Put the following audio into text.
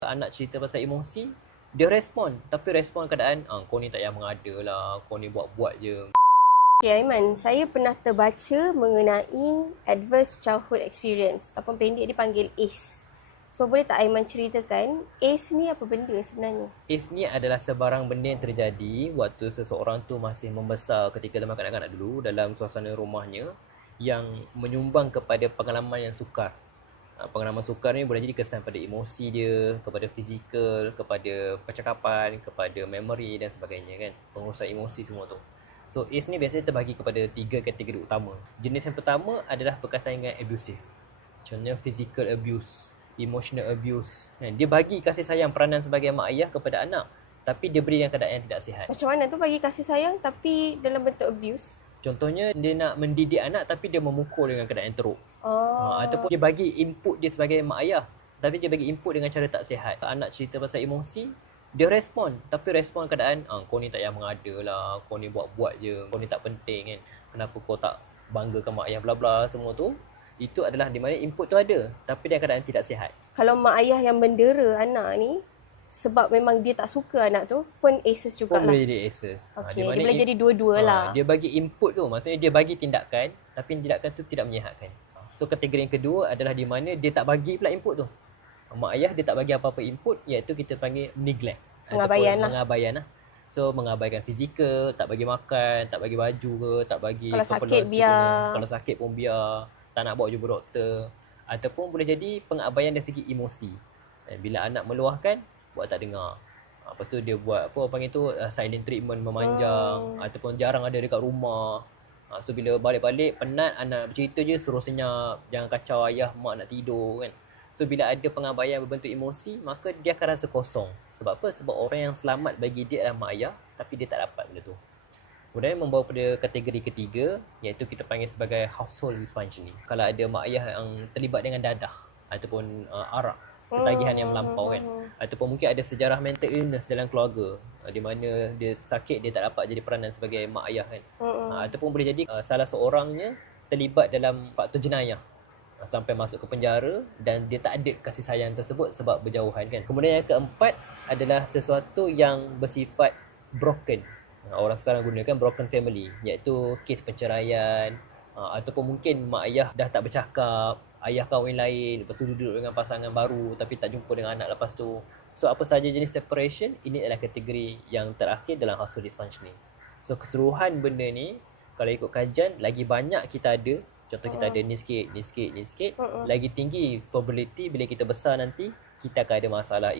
Anak cerita pasal emosi, dia respon. Tapi respon keadaan, kau ni tak payah mengada lah, kau ni buat-buat je. Okay, Aiman, saya pernah terbaca mengenai Adverse Childhood Experience, ataupun pendek dipanggil ACE. So, boleh tak Aiman ceritakan ACE ni apa benda sebenarnya? ACE ni adalah sebarang benda yang terjadi waktu seseorang tu masih membesar ketika zaman kanak-kanak dulu dalam suasana rumahnya yang menyumbang kepada pengalaman yang sukar. Pengalaman sukar ni boleh jadi kesan pada emosi dia, kepada fizikal, kepada percakapan, kepada memory dan sebagainya kan. Pengurusan emosi semua tu. So ACE ni biasanya terbagi kepada 3 kategori utama. Jenis yang pertama adalah berkaitan dengan abusive. Contohnya physical abuse, emotional abuse. Dia bagi kasih sayang peranan sebagai mak ayah kepada anak, tapi dia beri dalam keadaan yang tidak sihat. Macam mana tu bagi kasih sayang tapi dalam bentuk abuse? Contohnya dia nak mendidik anak tapi dia memukul dengan keadaan yang teruk. Ataupun dia bagi input dia sebagai mak ayah, tapi dia bagi input dengan cara tak sihat. Anak cerita pasal emosi, dia respon. Tapi respon keadaan, kau ni tak payah mengada lah, kau ni buat-buat je, kau ni tak penting kan. Kenapa kau tak banggakan mak ayah bla bla semua tu. Itu adalah di mana input tu ada, tapi dia keadaan tidak sihat. Kalau mak ayah yang mendera anak ni, sebab memang dia tak suka anak tu, pun ACEs Pun jugalah. boleh jadi access. Okay, dia boleh jadi dua-dua lah. Dia bagi input tu, maksudnya dia bagi tindakan, tapi tindakan tu tidak menyihatkan. So kategori yang kedua adalah di mana dia tak bagi pula input tu. Mak ayah dia tak bagi apa-apa input, iaitu kita panggil neglect. Pengabaian lah. Mengabaian lah. So mengabaikan fizikal, tak bagi makan, tak bagi baju ke, tak bagi Kalau sakit biar. Kalau sakit pun biar, tak nak bawa jumpa doktor. Ataupun boleh jadi pengabaian dari segi emosi. Bila anak meluahkan, buat tak dengar. Lepas tu dia buat apa panggil tu, silent treatment, memanjang, ataupun jarang ada dekat rumah. So bila balik-balik penat, anak bercerita je suruh senyap, jangan kacau ayah mak nak tidur kan. So bila ada pengabaian berbentuk emosi, maka dia akan rasa kosong. Sebab apa? Sebab orang yang selamat bagi dia adalah mak ayah, tapi dia tak dapat benda tu. Kemudian membawa pada kategori ketiga, iaitu kita panggil sebagai household dysfunctioning. Kalau ada mak ayah yang terlibat dengan dadah ataupun arak, ketagihan yang melampau kan, ataupun mungkin ada sejarah mental illness dalam keluarga, di mana dia sakit, dia tak dapat jadi peranan sebagai mak ayah kan. Ataupun boleh jadi salah seorangnya terlibat dalam faktor jenayah, sampai masuk ke penjara dan dia tak ada kasih sayang tersebut sebab berjauhan kan. Kemudian yang keempat adalah sesuatu yang bersifat broken. Orang sekarang gunakan broken family, iaitu kes perceraian, ataupun mungkin mak ayah dah tak bercakap, ayah kahwin lain, lepas tu duduk dengan pasangan baru tapi tak jumpa dengan anak lepas tu. So apa sahaja jenis separation, ini adalah kategori yang terakhir dalam household dysfunctioning. So keseluruhan benda ni, kalau ikut kajian, lagi banyak kita ada, contoh kita ada ni sikit, lagi tinggi probability bila kita besar nanti, kita akan ada masalah